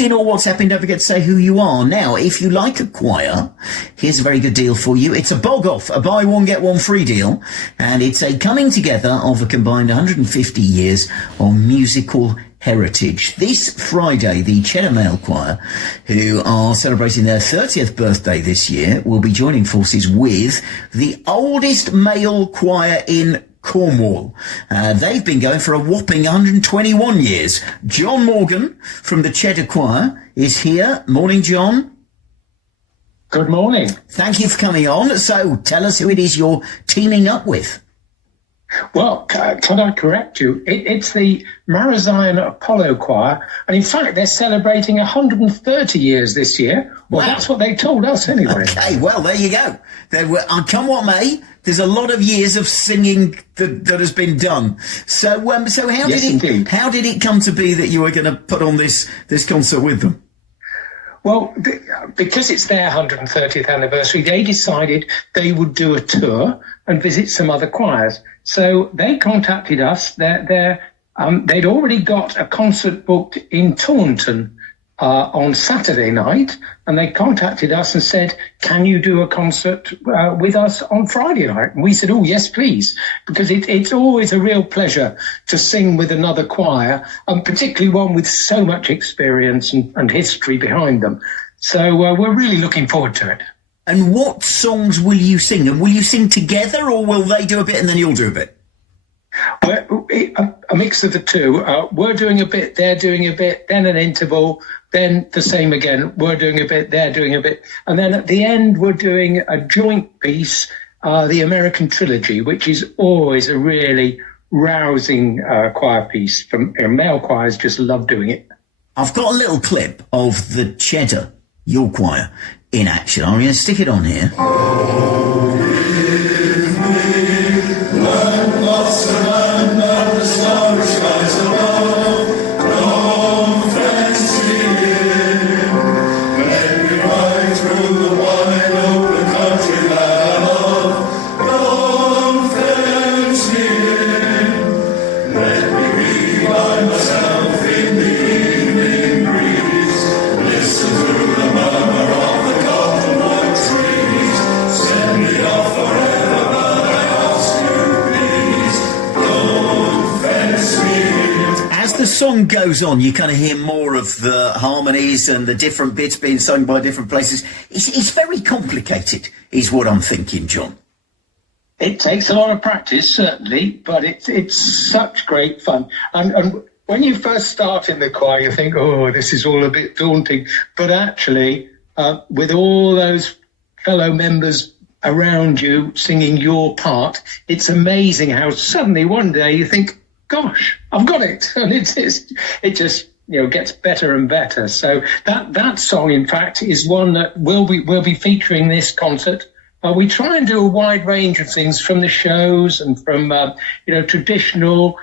In or WhatsApp, don't forget to say who you are. Now, if you like a choir, here's a very good deal for you. It's a bog off, a buy one, get one free deal. And it's a coming together of a combined 150 years of musical heritage. This Friday, the Cheddar Male Choir, who are celebrating their 30th birthday this year, will be joining forces with the oldest male choir in Cornwall. They've been going for a whopping 121 years. John Morgan from the Cheddar Choir is here. Morning, John. Good morning. Thank you for coming on. So tell us who it is you're teaming up with. Well, can I correct you? It's the Marazion Apollo Choir, and in fact, they're celebrating 130 years this year. Well, wow. That's what they told us anyway. Okay, well, there you go. Come what may, there's a lot of years of singing that has been done. So how did it come to be that you were going to put on this concert with them? Well, because it's their 130th anniversary, they decided they would do a tour and visit some other choirs. So they contacted us. They'd already got a concert booked in Taunton on Saturday night, and they contacted us and said, can you do a concert with us on Friday night? And we said, oh, yes, please, because it's always a real pleasure to sing with another choir, and particularly one with so much experience and history behind them. So we're really looking forward to it. And what songs will you sing? And will you sing together, or will they do a bit and then you'll do a bit? A mix of the two. We're doing a bit, they're doing a bit, then an interval, then the same again. We're doing a bit, they're doing a bit. And then at the end, we're doing a joint piece, the American Trilogy, which is always a really rousing choir piece. Male choirs just love doing it. I've got a little clip of the Cheddar, your choir, in action. I'm going to stick it on here. The song goes on, you kind of hear more of the harmonies and the different bits being sung by different places. It's very complicated, is what I'm thinking, John. It takes a lot of practice, certainly, but it's such great fun. And when you first start in the choir, you think, oh, this is all a bit daunting. But actually, with all those fellow members around you singing your part, it's amazing how suddenly one day you think, gosh, I've got it. And it just gets better and better. So that song, in fact, is one that we'll be featuring this concert. We try and do a wide range of things from the shows and from traditional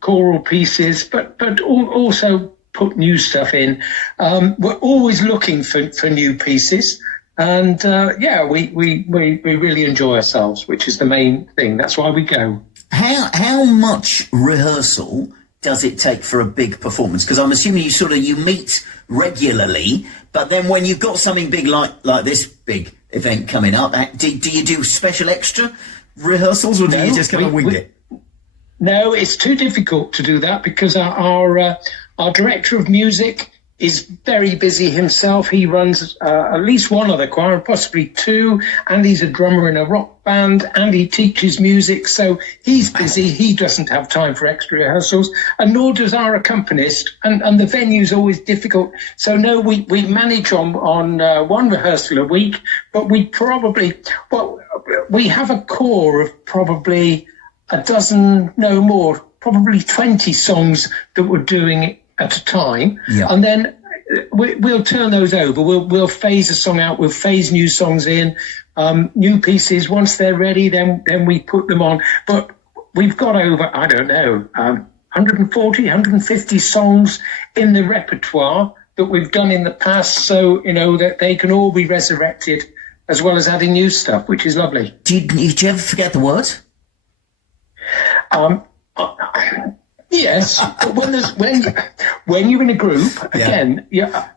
choral pieces, but also put new stuff in. We're always looking for new pieces. And we really enjoy ourselves, which is the main thing. That's why we go. How much rehearsal does it take for a big performance? Because I'm assuming you meet regularly, but then when you've got something big like this big event coming up, do you do special extra rehearsals, or do you just kind of wing it? No, it's too difficult to do that because our director of music is very busy himself. He runs at least one other choir, possibly two, and he's a drummer in a rock band, and he teaches music, so he's busy. He doesn't have time for extra rehearsals, and nor does our accompanist, and the venue's always difficult. So no, we manage on one rehearsal a week, but we have a core of probably a dozen, no more, probably 20 songs that we're doing at a time, and then we'll turn those over. We'll phase a song out. We'll phase new songs in, new pieces. Once they're ready, then we put them on. But we've got over 140, 150 songs in the repertoire that we've done in the past, so that they can all be resurrected, as well as adding new stuff, which is lovely. Did you ever forget the words? Yes, but when when you're in a group, again,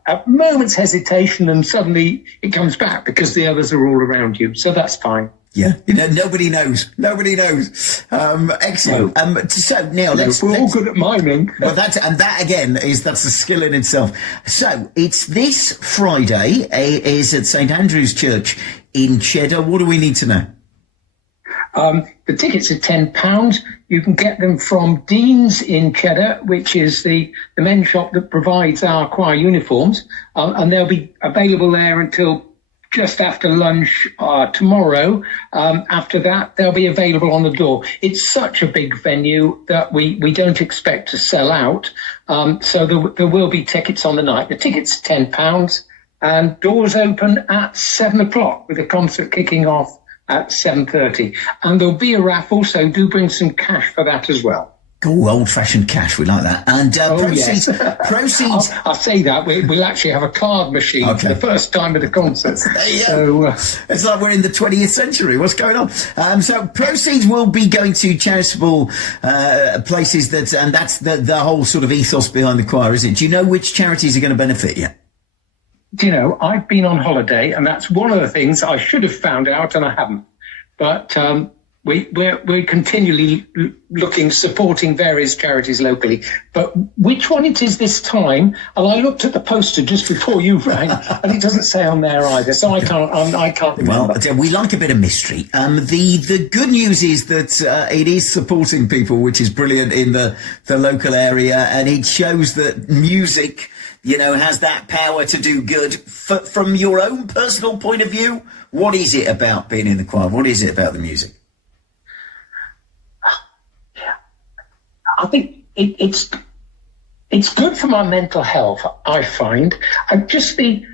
a moment's hesitation and suddenly it comes back because the others are all around you. So that's fine. Yeah, nobody knows. Nobody knows. Excellent. No. So now we're all good at miming. Well, that's a skill in itself. So it's this Friday. Is at St Andrew's Church in Cheddar. What do we need to know? The tickets are £10. You can get them from Dean's in Cheddar, which is the men's shop that provides our choir uniforms, and they'll be available there until just after lunch tomorrow. After that, they'll be available on the door. It's such a big venue that we don't expect to sell out. So there will be tickets on the night. The tickets are £10 and doors open at 7:00 with the concert kicking off at 7:30. And there'll be a raffle, so do bring some cash for that as well. Oh, old-fashioned cash, we like that. And proceeds. Yes. Proceeds. I'll say that we'll actually have a card machine for the first time at the concert. So it's like we're in the 20th century. What's going on? So proceeds will be going to charitable places. And that's the whole sort of ethos behind the choir, is it? Do you know which charities are going to benefit you? Do you know, I've been on holiday, and that's one of the things I should have found out, and I haven't. But we're continually supporting various charities locally. But which one it is this time? And I looked at the poster just before you rang, and it doesn't say on there either. So I can't remember. Well, we like a bit of mystery. The good news is that it is supporting people, which is brilliant in the local area, and it shows that music, has that power to do good. From your own personal point of view, what is it about being in the choir? What is it about the music? I think it's good for my mental health, I find. And just the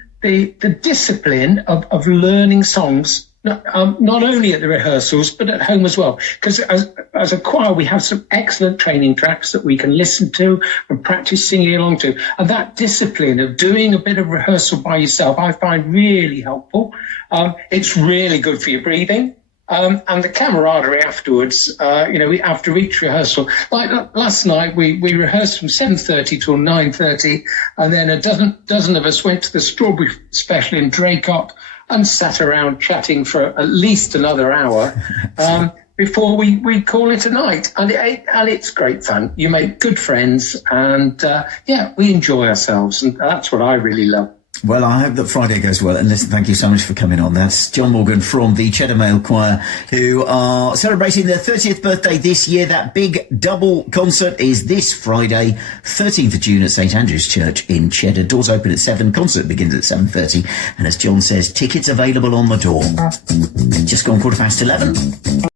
discipline of learning songs, not only at the rehearsals, but at home as well. Because as a choir, we have some excellent training tracks that we can listen to and practice singing along to. And that discipline of doing a bit of rehearsal by yourself, I find really helpful. It's really good for your breathing. And the camaraderie afterwards, after each rehearsal, like last night, we rehearsed from 7:30 till 9:30, and then a dozen of us went to the Strawberry Special in Draycott and sat around chatting for at least another hour before we call it a night. And it's great fun. You make good friends, and we enjoy ourselves, and that's what I really love. Well, I hope that Friday goes well. And listen, thank you so much for coming on. That's John Morgan from the Cheddar Male Choir, who are celebrating their 30th birthday this year. That big double concert is this Friday, 13th of June at St Andrew's Church in Cheddar. Doors open at 7. Concert begins at 7:30. And as John says, tickets available on the door. Just gone 11:15.